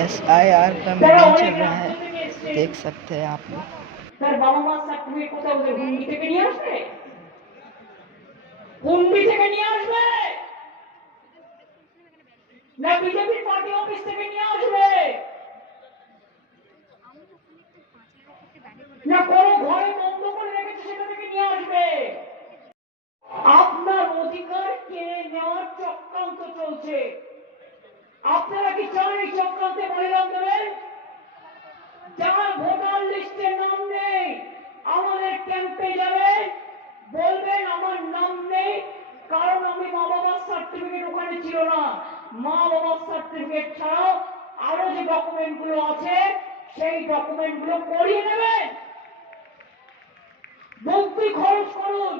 SIR का meeting चल रहा है, देख सकते हैं आप लोग। তার বাবা মা সার্টিফিকেট কোথাও ওদের হুন্ডি থেকে নিয়ে আসবে, হুন্ডি থেকে নিয়ে আসবে না বিজেপি পার্টি অফিস থেকে নিয়ে আসবে না কোনো ঘরে বন্ধ করে রেখেছে সেটা থেকে নিয়ে আসবে। আপনার অধিকার কেড়ে নেওয়ার চক্রান্ত চলছে। আপনারা কি চান এই চক্রান্তে বলিদান দেবেন? যার ভোটার লিস্টে নাম নেই আমাদের ক্যাম্পে যাবেন, বলবেন আমার নাম নেই কারণ আমি মা বাবার সার্টিফিকেট ওখানে ছিল না। মা বাবার সার্টিফিকেট ছাড়াও আরো যে ডকুমেন্ট গুলো আছে সেই ডকুমেন্ট গুলো করিয়ে নেবেন। বুদ্ধি খরচ করুন।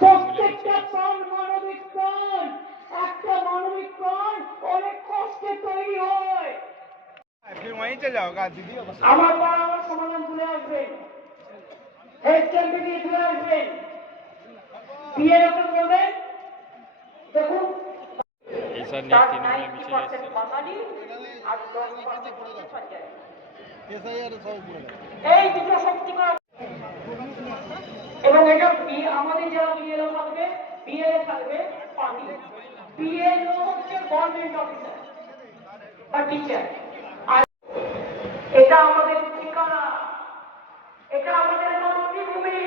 প্রত্যেকটা প্রাণ মানবিক প্রাণ, একটা মানবিক প্রাণ অনেক কষ্টে তৈরি হয়। আমার পাড়া আমার সমাধান তুলে আসবেন, হেড ক্যাম্পে গিয়ে তুলে আসবেন, বিয়ে রকম বলবেন দেখুন এই দুটো শক্তি করা এবং এটা আমাদের যারা বিএলও থাকবে, বিএলও থাকবে পার্টি, বিএলও হচ্ছে গভর্নমেন্ট অফিসার বা টিচার। আর এটা আমাদের ঠিকানা, এটা আমাদের মাতৃভূমি,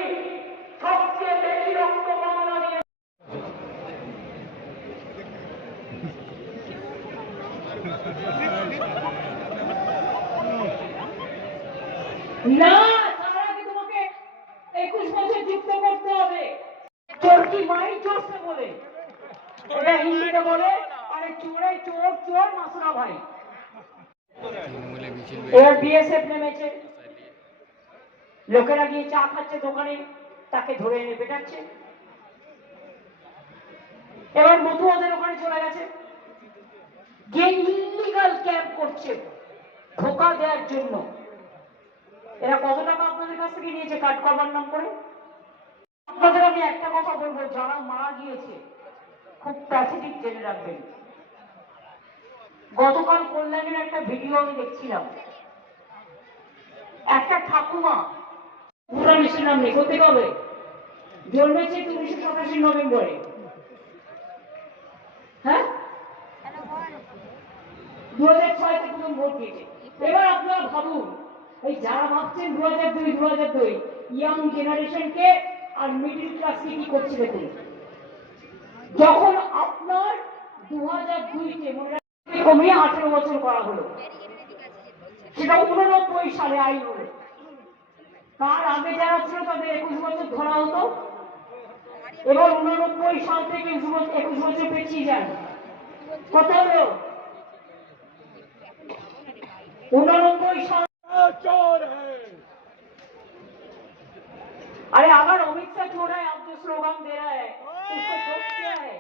সবচেয়ে বেশি রক্ত বাংলা দিয়ে না। তার আগে তোমাকে 21 বছর যুক্ত করতে হবে। চোরকি মাই চোরছে বলে এটা হিন্দিতে বলে, আরে চোরে চোর চোর মাসুরা ভাই। এবার বিএসএফ নেমেছে, লোকেরা গিয়ে চা খাচ্ছে দোকানে, তাকে ধরে এনে পেটাচ্ছে। এবার মধু ওদের ওখানে চলে গেছে, যে ইলিগাল ক্যাম্প করছে ধোকা দেওয়ার জন্য। এরা কত টাকা আপনাদের কাছ থেকে নিয়েছে কাট করবার নাম করে? আপনাদের আমি একটা কথা বলবো, যারা মারা গিয়েছে খুব প্যাথেটিক জেনে রাখবেন। গতকাল কল্যাণের একটা ভিডিও আমি দেখছিলাম, একটা ঠাকুমা পুরা মিষ্টির নাম নেই করতে হবে, জন্মেছে 1987 নভেম্বরে। হ্যাঁ 2006-তে প্রথম ভোট দিয়েছে। এবার আপনারা ভাবুন, এই যারা ভাবছেন 2002 ইয়াং জেনারেশনকে আর মিডিল ক্লাসকে কি করছে দেখুন। যখন আপনার 2002-তে মনে কমিয়ে 18 বছর করা হলো, সেটা 89 সালে আইন হলো। তার আগে যারা ছিল তাদের 21 বছর ধরা হতো। এবার 89 সাল থেকে 21 বছর পেছিয়ে যান, কত হলো? 89 साल चोर है। अरे अगर अमित शाह चोर है, आप जो स्लोगन दे रहा है उसको दोष क्या है?